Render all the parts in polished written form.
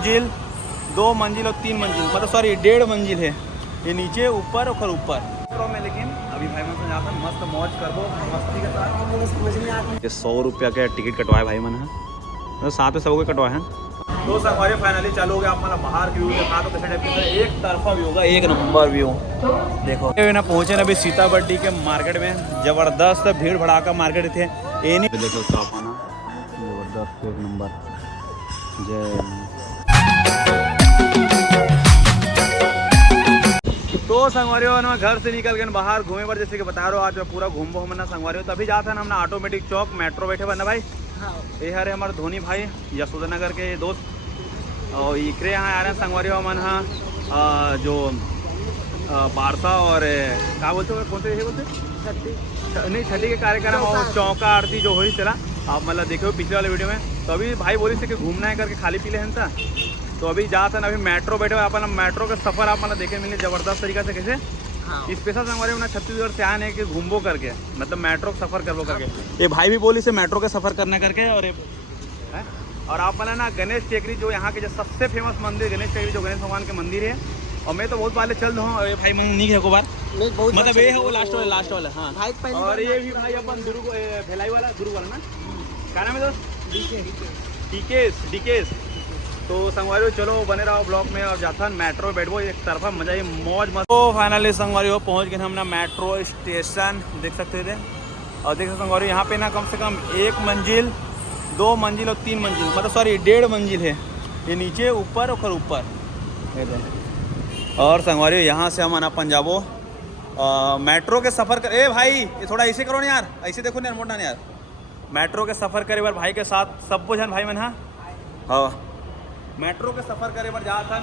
मंजिल, 2 मंजिल और 3 मंजिल, मतलब सॉरी 1.5 मंजिल है ये, नीचे ऊपर और ऊपर में। लेकिन अभी भाई मन से जाकर मस्त मौज करबो मस्ती के साथ। ये 100 रुपया का टिकट कटवाए भाई मन है, साथ में सबको कटवाए हैं। तो सफारी फाइनली चालू हो गया। अपना बाहर व्यू देखा तो कैसे टाइप का एक तरफा व्यू होगा, एक नंबर व्यू। देखो ना पहुंचे ना अभी सीताबर्डी के मार्केट में, जबरदस्त भीड़ भड़ाका मार्केट थे ये नहीं। देखो शॉप आना जबरदस्त एक नंबर। जय तो संगवारियों ना घर से निकल गए बाहर घूमे पर, जैसे कि बता रहा हूँ आज मैं पूरा घूमबो हमना संगवारियों। तभी जाता ना हमने ऑटोमेटिक चौक मेट्रो बैठे बना भाई। ये हरे हमारे धोनी भाई यशोदा नगर के दोस्त, और इकरे यहाँ आ रहे हैं संगवारियों मन हाँ जो बारसा और क्या बोलते हो, कौन से बोलते नहीं छठी के कार्यक्रम और चौका आरती जो हुई चला आप मतलब देखो पिछले वाले वीडियो में। तो अभी भाई बोली से कि घूमना है करके खाली पीले हैं था, तो अभी जाता ना अभी मेट्रो बैठे हुए अपन मेट्रो का सफर आप मतलब देखे मिले जबरदस्त तरीका से कैसे स्पेशल संगवारी में छत्तीसगढ़ से आने के घूमबो करके, मतलब मेट्रो का सफर करबो करके। ये भाई भी बोली से मेट्रो का सफर करने करके। और आप ना गणेश टेकरी जो यहाँ के जो सबसे फेमस मंदिर गणेश टेकरी जो गणेश भगवान के मंदिर है, और मैं तो बहुत पहले चल रहा हूँ भाई मन नहीं है को बार, मतलब ये है वो लास्ट वाला हाँ। और ये भी भाई अपन भेलाई वाला दुर्ग वाला ना, क्या नाम है दोस्त? डीकेस। तो संगवारी चलो बने रहो ब्लॉक में, और जाता मेट्रो बैठो एक तरफा मजा ही मौज मस्त। तो फाइनली संगवारी पहुँच गए हम ना मेट्रो स्टेशन, देख सकते थे। और देख सकते संगवारी यहाँ पे ना कम से कम 1 मंजिल, 2 मंजिल और 3 मंजिल, मतलब सॉरी 1.5 मंजिल है ये, नीचे ऊपर और ऊपर। और संगवारी यहाँ से हम आना पंजाबो मेट्रो के सफ़र कर। ए भाई ये थोड़ा ऐसे करो ना यार, ऐसे देखो ना मोटा ना यार। मेट्रो के सफ़र करे बार भाई के साथ सब जन भाई मन हाँ मेट्रो के सफ़र करे बार जाता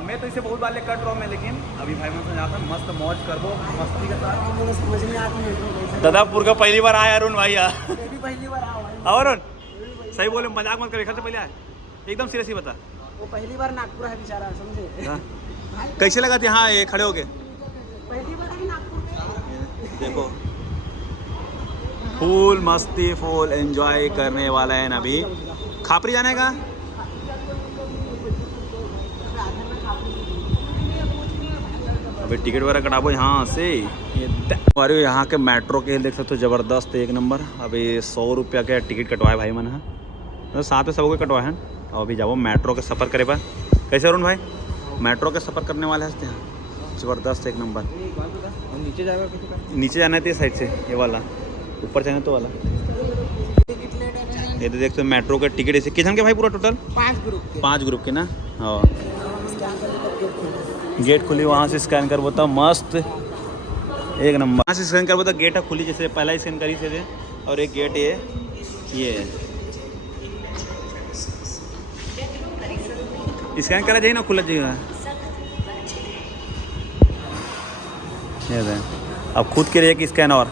मैं तो इसे बहुत बार ले कट रहा हूँ मैं, लेकिन अभी भाई मन से जाता मस्त मौज करबो मस्ती के साथ। समझ में आती है दादापुर का पहली बार आया अरुण भाई पहली बार आओ अरुण, सही बोले मजाक मत कर, से पहले आए एकदम सीरियस ही बता। वो पहली बार नागपुर है बेचारा, समझे कैसे लगा था हाँ ये खड़े हो गए पहली बार नागपुर। देखो फुल मस्ती फुल एंजॉय करने वाला है ना। अभी खापरी जाने का अभी टिकट वगैरह कटाबो यहाँ से। ये यहाँ के मेट्रो के देख सकते हो ज़बरदस्त एक नंबर। अभी 100 रुपया के टिकट कटवाए भाई मन है, तो साथ में सबको कटवाए हैं। और अभी जाओ मेट्रो के सफ़र करे पर कैसे अरुण भाई मेट्रो के सफ़र करने वाले हंसते हैं ज़बरदस्त एक नंबर। नीचे जाना है साइड से ये वाला, ऊपर जाना तो वाला। ये तो देखते हो मेट्रो का टिकट ऐसे कितने के भाई पूरा टोटल 5 ग्रुप के ना। हाँ गेट खुली वहाँ से स्कैन कर बोता मस्त एक नंबर। वहाँ से स्कैन कर बोता गेट है खुली, जैसे पहला स्कैन करी थे। और एक गेट ये स्कैन करा जाए ना खुला जाएगा। अब खुद के लिए एक स्कैन और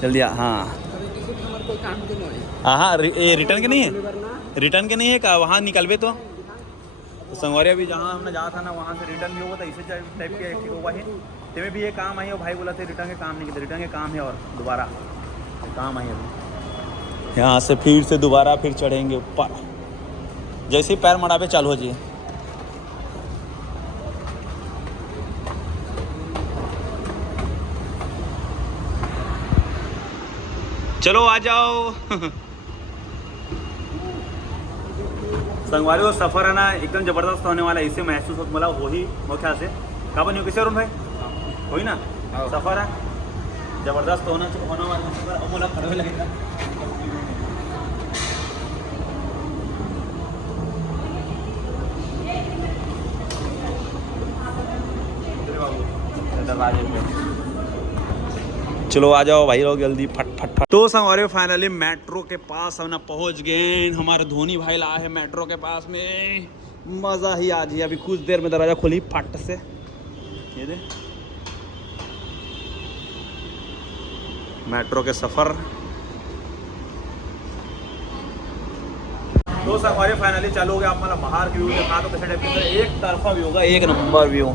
जल्दी हाँ हाँ ये रिटर्न के नहीं है, रिटर्न के नहीं है का वहाँ निकलवे तो संगवारी अभी जहाँ हमने जहाँ था ना वहाँ से रिटर्न भी होगा था इसे टाइप के एक होगा ही। तेमें भी ये काम आई और भाई बोला थे रिटर्न के काम नहीं किया, रिटर्न के काम है और दोबारा काम आई अभी यहाँ से फिर से दोबारा फिर चढ़ेंगे ऊपर, जैसे ही पैर मड़ावे चालू हो जाइए। चलो आ जाओ संगवारी वो सफ़र है ना एकदम ज़बरदस्त होने वाला है, इससे महसूस होता मतलब वही मेरे ख्याल से का बनी कैसे अरुण भाई वही ना सफ़र है ज़बरदस्त होने वाला खड़े लगेगा। चलो आ जाओ भाई लोग जल्दी फट फट फट। तो संगवारी फाइनली मेट्रो के पास हम ना पहुंच गए। हमारे धोनी भाई ला है मेट्रो के पास में, मज़ा ही आ जी। अभी कुछ देर में दरवाज़ा खुली फट से ये दे मेट्रो के सफ़र। तो संगवारी फाइनली चालू हो गया। आप मतलब बाहर व्यू देखा तो कैसे टाइप का एक तरफा व्यू होगा, एक नंबर व्यू।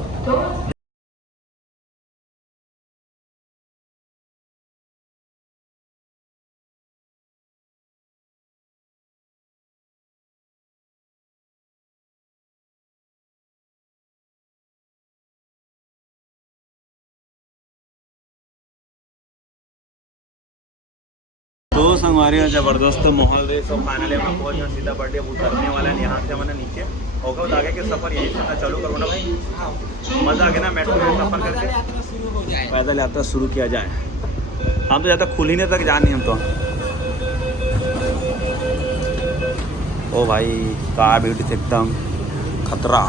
संगवारी जबरदस्त माहौल है। सब फाइनली हम पहुँच गए सीधा बर्थडे अब उतरने वाला है यहाँ से मैंने नीचे होगा तो आगे के सफ़र यहीं से चालू करो ना भाई। मज़ा आ गया ना मेट्रो में सफ़र करके। पैदल यात्रा शुरू किया जाए। हम तो ज़्यादा खुलीने तक जा नहीं हम तो। ओ भाई का ब्यूटी से एकदम खतरा।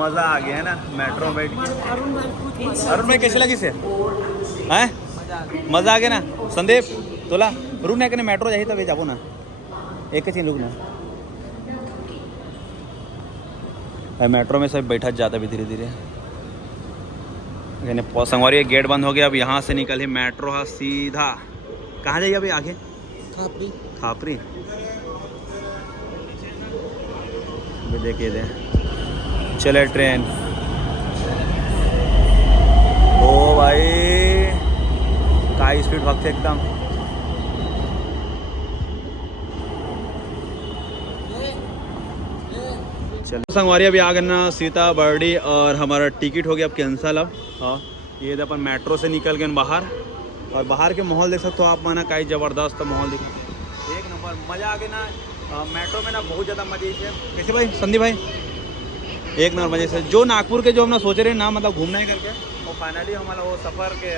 मज़ा आ गया है ना मेट्रो में बैठ के। अरुण भाई कैसे लगी से हैं? मज़ा आ गया ना संदीप तोला रुक ना कने मेट्रो जाही तब जाबो ना एक चीज रुक ना। मेट्रो में सब बैठा जाता भी धीरे धीरे। संगवारी गेट बंद हो गया। अब यहाँ से निकल ही मेट्रो है सीधा कहाँ जाइए अभी आगे? खापरी। खापरी देखिए दे चले ट्रेन। ओ भाई का स्पीड भागते एकदम। चलो संगवारी अभी आ गए ना सीता बर्डी और हमारा टिकट हो गया अब कैंसिल। अब हाँ ये अपन मेट्रो से निकल गए बाहर और बाहर के माहौल देख सकते हो आप माना का ज़बरदस्त माहौल दिख एक नंबर। मज़ा आ गया ना मेट्रो में ना बहुत ज़्यादा मजे से। कैसे भाई संदीप भाई? एक नंबर मजे से। जो नागपुर के जो हम सोच रहे हैं ना मतलब घूमना ही करके और फाइनली हमारा वो सफ़र के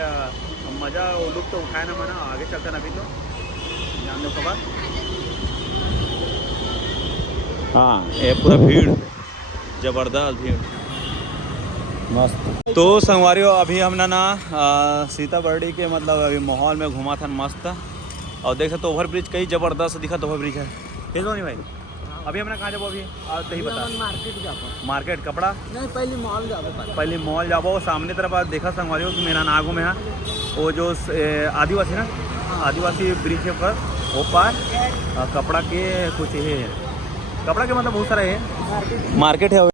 मज़ा वो लुक तो उठाया ना मैंने। आगे चलते ना अभी तो जान दो खबर। हाँ ये पूरा भीड़ ज़बरदस्त भीड़ मस्त। तो संगवारियों अभी हमने ना सीता बर्डी के मतलब अभी माहौल में घूमा था मस्त। और देख सकते ओवर ब्रिज कई ज़बरदस्त दिखा तो ओवर ब्रिज है। कैसे नहीं भाई? अभी हमने कहाँ जाबो? अभी आज सही बता। मार्केट जाबो। मार्केट कपड़ा नहीं पहले मॉल जाबो। पहले मॉल जाबो। सामने तरफ आप देखा संगवारी हो कि मेरा नागो में है वो जो आदिवासी ना आदिवासी ब्रिज है पर वो पार कपड़ा के कुछ ये है। कपड़ा के मतलब बहुत सारा है मार्केट है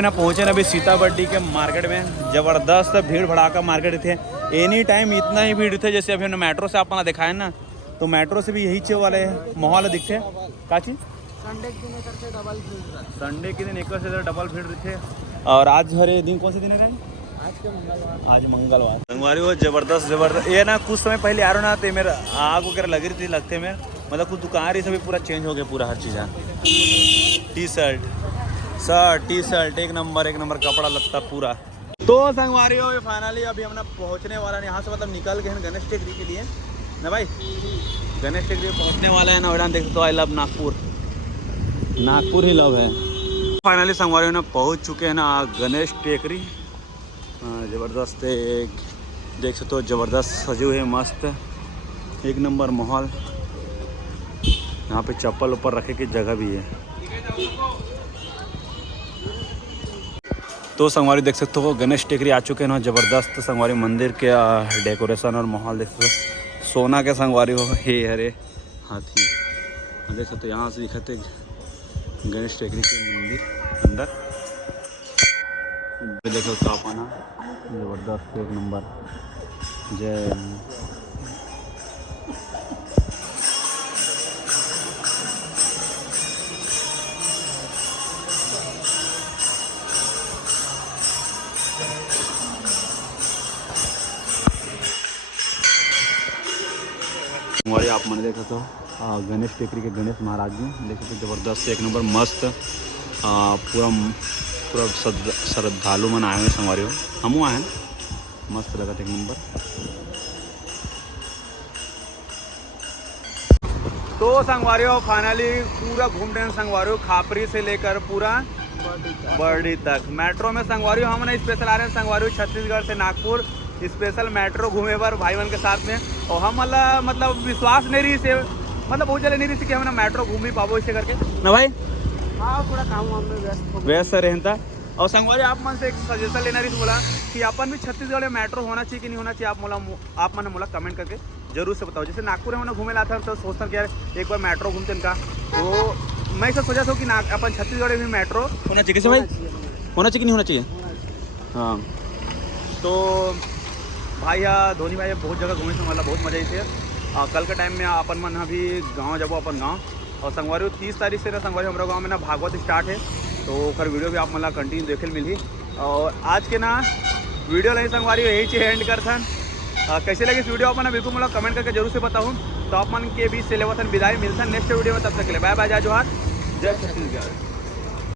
ना। पहुँचे ना अभी सीता बर्डी के मार्केट में। ज़बरदस्त भीड़ भड़ाका मार्केट थे। एनी टाइम इतना ही भीड़ थे जैसे अभी हमने मेट्रो से अपना दिखाया ना तो मेट्रो से भी यही चे वाले माहौल दिखते का चीज़। संडे के दिन एक से डबल भीड़ थे। और आज हरे दिन कौन से दिन है? आज मंगलवार। संगवारी वो ज़बरदस्त ये ना कुछ समय पहले आ रहा ना तो मेरा आग वगैरह लगी रही थी लगते में मतलब कुछ दुकान रही सभी पूरा चेंज हो गया पूरा हर चीज़। टी शर्ट टी शर्ट एक नंबर कपड़ा लत्ता पूरा। तो संगवारी हो फाइनली अभी हम ना पहुँचने वाला है यहाँ से मतलब निकल गए हैं गणेश टेकरी के लिए ना भाई। गणेश टेकरी पहुँचने वाला है नोएडा। देख सकते हो I love Nagpur he love है। फाइनली संगवारी ने पहुँच चुके हैं ना गणेश टेकरी। ज़बरदस्त एक देख सकते हो ज़बरदस्त सजे हुए मस्त एक नंबर माहौल। यहाँ पे चप्पल ऊपर रखे की जगह भी है। तो संगवारी देख सकते हो गणेश टेकरी आ चुके हैं ना। ज़बरदस्त संगवारी मंदिर के डेकोरेशन और माहौल देख सकते हो। सोना के संगवारी हो हे हरे हाथी देख सकते हो। यहाँ से दिखाते गणेश टेकरी के मंदिर अंदर देख सकते हो अपना ज़बरदस्त एक नंबर। जय हमारे आप मैंने देखा तो गणेश टेकरी के गणेश महाराज जी देख सकते ज़बरदस्त एक नंबर मस्त। पूरा श्रद्धालु मन आए हुए संगवारी हो हम आए मस्त लगा एक नंबर। तो संगवारी हो फाइनली पूरा घूम रहे हैं संगवारी हो खापरी से लेकर पूरा बर्डी तक। मेट्रो में संगवारी हो हम ना स्पेशल आ रहे हैं संगवारी हो छत्तीसगढ़ से नागपुर स्पेशल मेट्रो घूमे पर भाई बहन के साथ में। और हम मतलब विश्वास नहीं रही से मतलब बहुत जल्दी नहीं रही कि हम ना मेट्रो घूम भी पाबो इसे करके ना भाई। हाँ पूरा काम में व्यस्त रहता। और संगवारी आप मन से एक सजेशन लेना रही बोला कि अपन भी छत्तीसगढ़ में मेट्रो होना चाहिए कि नहीं होना चाहिए। आप मैंने बोला कमेंट करके जरूर से बताओ। जैसे नागपुर में घूमे ला था तो सोचता कि यार एक बार मेट्रो घूमते इनका तो मैं ऐसा सोचा था कि अपन छत्तीसगढ़ में भी मेट्रो होना चाहिए। कैसे भाई होना चाहिए कि नहीं होना चाहिए? हाँ तो भाई धोनी भाई बहुत जगह घूमने से मतलब बहुत मजा आई। कल के टाइम में अपन मन अभी गाँव जाबो अपन गाँव। और संगवारी 30 तारीख से ना संगवारी हमारे गाँव में ना भागवत स्टार्ट है तो फिर वीडियो भी आप मतलब कंटिन्यू देखे मिली। और आज के ना वीडियो नहीं संगवारी यही चीज एंड कर सन। कैसे लगी इस वीडियो अपना बिल्कुल मतलब कमेंट करके जरूर से बताऊँ। तो आप मन के बीच से लेवसन विदाई मिलता नेक्स्ट वीडियो में, तब तक के लिए बाय बाय, जय जोहार, जय छत्तीसगढ़।